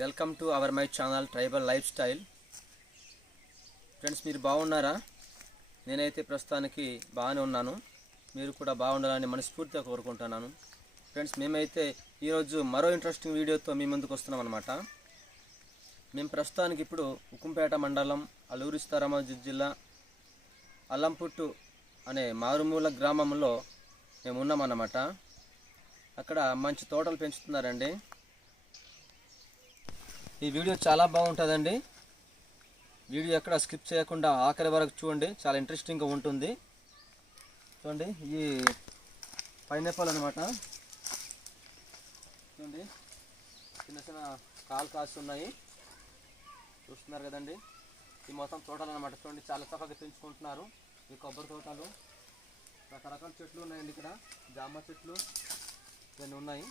Welcome to our my channel tribal life style. Friends, మీరు బాగున్నారా? నేనైతే ప్రస్తుతానికి బాగానే ఉన్నాను. మీరు కూడా బాగుండాలని మనస్ఫూర్తిగా కోరుకుంటున్నాను. ఫ్రెండ్స్, మేమైతే ఈరోజు మరో ఇంట్రెస్టింగ్ వీడియోతో మీ ముందుకు వస్తున్నాం అన్నమాట. మేము ప్రస్తుతానికి ఇప్పుడు ఉక్కుంపేట మండలం అల్లూరి సీతారామరాజు జిల్లా అల్లంపుట్టు అనే మారుమూల గ్రామంలో మేము ఉన్నామన్నమాట. అక్కడ మంచి తోటలు పెంచుతున్నారండి. ఈ వీడియో చాలా బాగుంటుందండి. వీడియో ఎక్కడ స్కిప్ చేయకుండా ఆఖరి వరకు చూడండి, చాలా ఇంట్రెస్టింగ్గా ఉంటుంది. చూడండి, ఈ పైనాపిల్ అనమాట. చూడండి, చిన్న చిన్న కాలు కాస్తున్నాయి, చూస్తున్నారు కదండి. ఈ మొత్తం తోటలు అనమాట. చూడండి, చాలా చక్కగా పెంచుకుంటున్నారు. ఈ కొబ్బరి తోటలు, రకరకాల చెట్లు ఉన్నాయండి. ఇక్కడ జామ చెట్లు ఇవన్నీ ఉన్నాయి.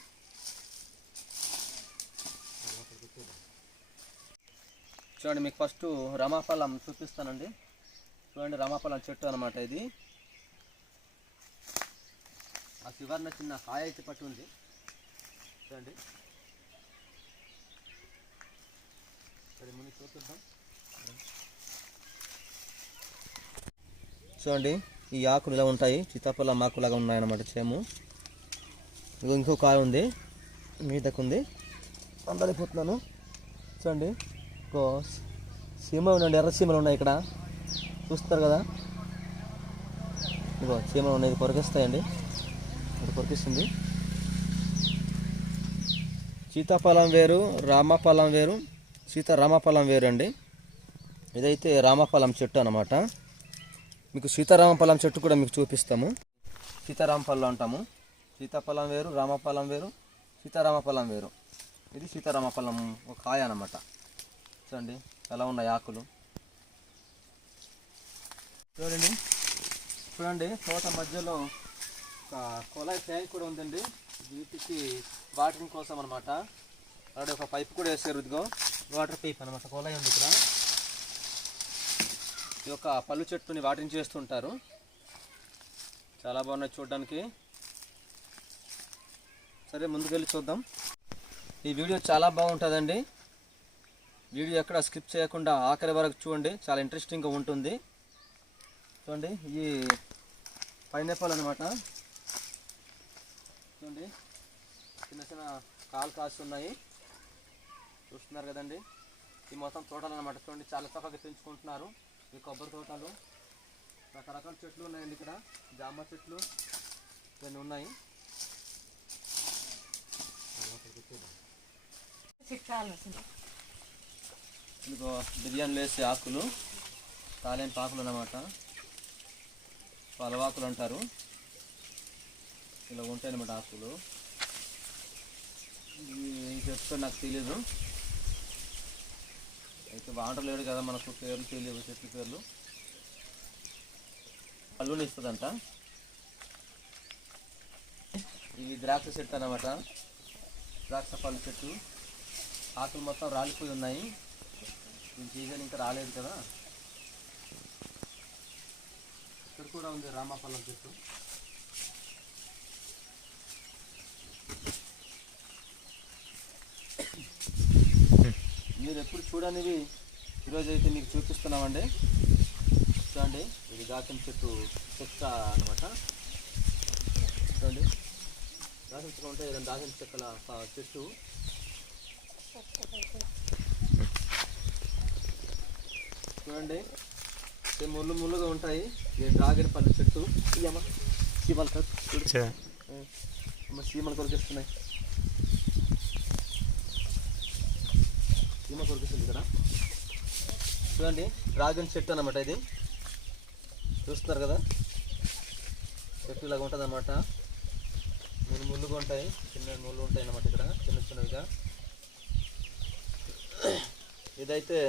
చూడండి, మీకు ఫస్ట్ రామాఫలం చూపిస్తానండి. చూడండి, రామాఫలం చెట్టు అనమాట. ఇది ఆ శివర్ణ చిన్న కాయ అయితే పట్టు ఉంది. చూడండి, సరే ముందు చూపిద్దాం. చూడండి, ఈ ఆకులు ఇలా ఉంటాయి, సీతాఫలం ఆకులాగా ఉన్నాయన్నమాట. చేము ఇంకో కాయ ఉంది, మీదకు ఉంది, అందరిపోతున్నాను. చూడండి, సీమలు ఉన్నాయండి, ఎర్ర సీమలు ఉన్నాయి ఇక్కడ, చూస్తారు కదా. ఇగో సీమలు ఉన్నాయి, ఇది కొరికిస్తాయండి, ఇది కొరికిస్తుంది. సీతాఫలం వేరు, రామఫలం వేరు, సీతారామఫలం వేరు అండి. ఇదైతే రామఫలం చెట్టు అన్నమాట. మీకు సీతారామఫలం చెట్టు కూడా మీకు చూపిస్తాము. సీతారామఫలం అంటాము. సీతాఫలం వేరు, రామఫలం వేరు, సీతారామఫలం వేరు. ఇది సీతారామఫలం ఒక కాయ అన్నమాట. చూడండి, ఎలా ఉన్నాయి ఆకులు. చూడండి, తోట మధ్యలో ఒక కొలాయి ట్యాంక్ కూడా ఉందండి. వీటికి వాటరింగ్ కోసం అనమాట. అలాగే ఒక పైప్ కూడా వేసారు. ఇదిగో వాటర్ పైప్ అనమాట. కొలాయి ఉంది ఇక్కడ. ఈ యొక్క పళ్ళు చెట్టుని వాటరింగ్ చేస్తుంటారు. చాలా బాగున్నాయి చూడడానికి. సరే, ముందుకెళ్ళి చూద్దాం. ఈ వీడియో చాలా బాగుంటుందండి. వీడియో ఎక్కడ స్కిప్ చేయకుండా ఆఖరి వరకు చూడండి, చాలా ఇంట్రెస్టింగ్గా ఉంటుంది. చూడండి, ఈ పైనాపిల్ అనమాట. చూడండి, చిన్న చిన్న కాలు కాస్తున్నాయి, చూస్తున్నారు కదండి. ఈ మొత్తం తోటలు అనమాట. చూడండి, చాలా చక్కగా పెంచుకుంటున్నారు. ఈ కొబ్బరి తోటలు, రకరకాల చెట్లు ఉన్నాయండి. ఇక్కడ జామ చెట్లు ఇవన్నీ ఉన్నాయి. ఇదిగో బిర్యానీలు వేసే ఆకులు, తాలింపు ఆకులు అన్నమాట. పలవాకులు అంటారు. ఇలా ఉంటాయి అన్నమాట ఆకులు. ఈ చెట్టు నాకు తెలీదు, అయితే వాటర్ లేడు కదా, మనకు పేర్లు తెలియదు, చెట్ల పేర్లు. పళ్ళుని ఇస్తుందంట. ఇది ద్రాక్ష చెట్టు అన్నమాట. ద్రాక్ష పళ్ళు చెట్టు. ఆకులు మొత్తం రాలిపోయి ఉన్నాయి. దీని సీజన్ ఇంకా రాలేదు కదా. ఇక్కడ కూడా ఉంది రామఫలం చెట్టు. మీరు ఎప్పుడు చూడనివి ఈరోజు అయితే మీకు చూపిస్తున్నామండి. చూడండి, ఇది దాచిన చెట్టు చెక్క అనమాట. చూడండి, దాచిన చెక్క ఉంటే ఏదైనా దాచిన చెక్కల చెట్టు. చూడండి, ముళ్ళు ముళ్ళుగా ఉంటాయి. ఇది డ్రాగన్ పళ్ళు చెట్టు. సీమలు కొరికిస్తున్నాయి. సీమ కొరికిస్తుంది ఇక్కడ. చూడండి, డ్రాగన్ చెట్టు అనమాట. ఇది చూస్తున్నారు కదా, చెట్టు ఇలాగ ఉంటుంది అన్నమాట. ముళ్ళుగా ఉంటాయి, చిన్న ముళ్ళు ఉంటాయి అన్నమాట ఇక్కడ, చిన్న చిన్నవిగా. ఇదైతే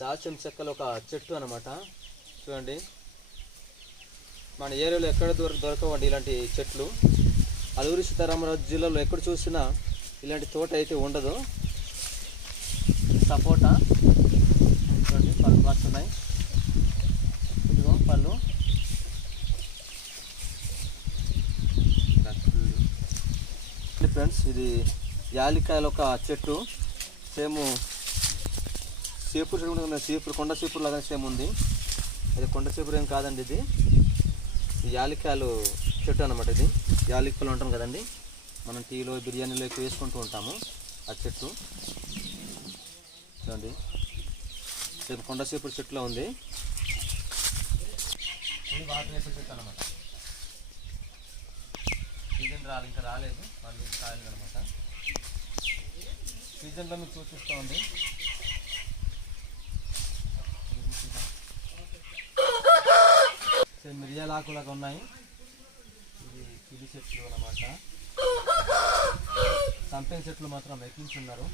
దాల్చిన చెక్కలు ఒక చెట్టు అనమాట. చూడండి, మన ఏరియాలో ఎక్కడ దొరకవండి ఇలాంటి చెట్లు. అల్లూరి సీతారామరాజు జిల్లాలో ఎక్కడ చూసినా ఇలాంటి తోట అయితే ఉండదు. సపోటా చూడండి, పళ్ళు కాస్తున్నాయి. ఇదిగో పళ్ళు. ఫ్రెండ్స్, ఇది యాలికాయలు ఒక చెట్టు, సేమ్ సేపూరు చెట్టు ఉంటుంది, సేపూరు కొండ సేపూరు లాగా సేమ్ ఉంది. అది కొండ సేపూరు ఏం కాదండి, ఇది యాలికాయలు చెట్టు అనమాట. ఇది యాలికలు ఉంటాం కదండి, మనం టీలో బిర్యానీలో ఎక్కువ వేసుకుంటూ ఉంటాము. ఆ చెట్టు చూడండి, సేపు కొండ సేపూరు చెట్టులో ఉంది. ఇది వాటర్ వేపే చెట్టు అనమాట. సీజన్ ఇంకా రాలేదు, మళ్ళీ కాయలు అనమాట. సీజన్లో మీకు చూపిస్తూ ఉంది. మిరియాల ఆకులాగా ఉన్నాయి. ఇది కిలి చెట్లు అన్నమాట. సంపెంగ చెట్లు మాత్రం ఎక్కించున్నారు.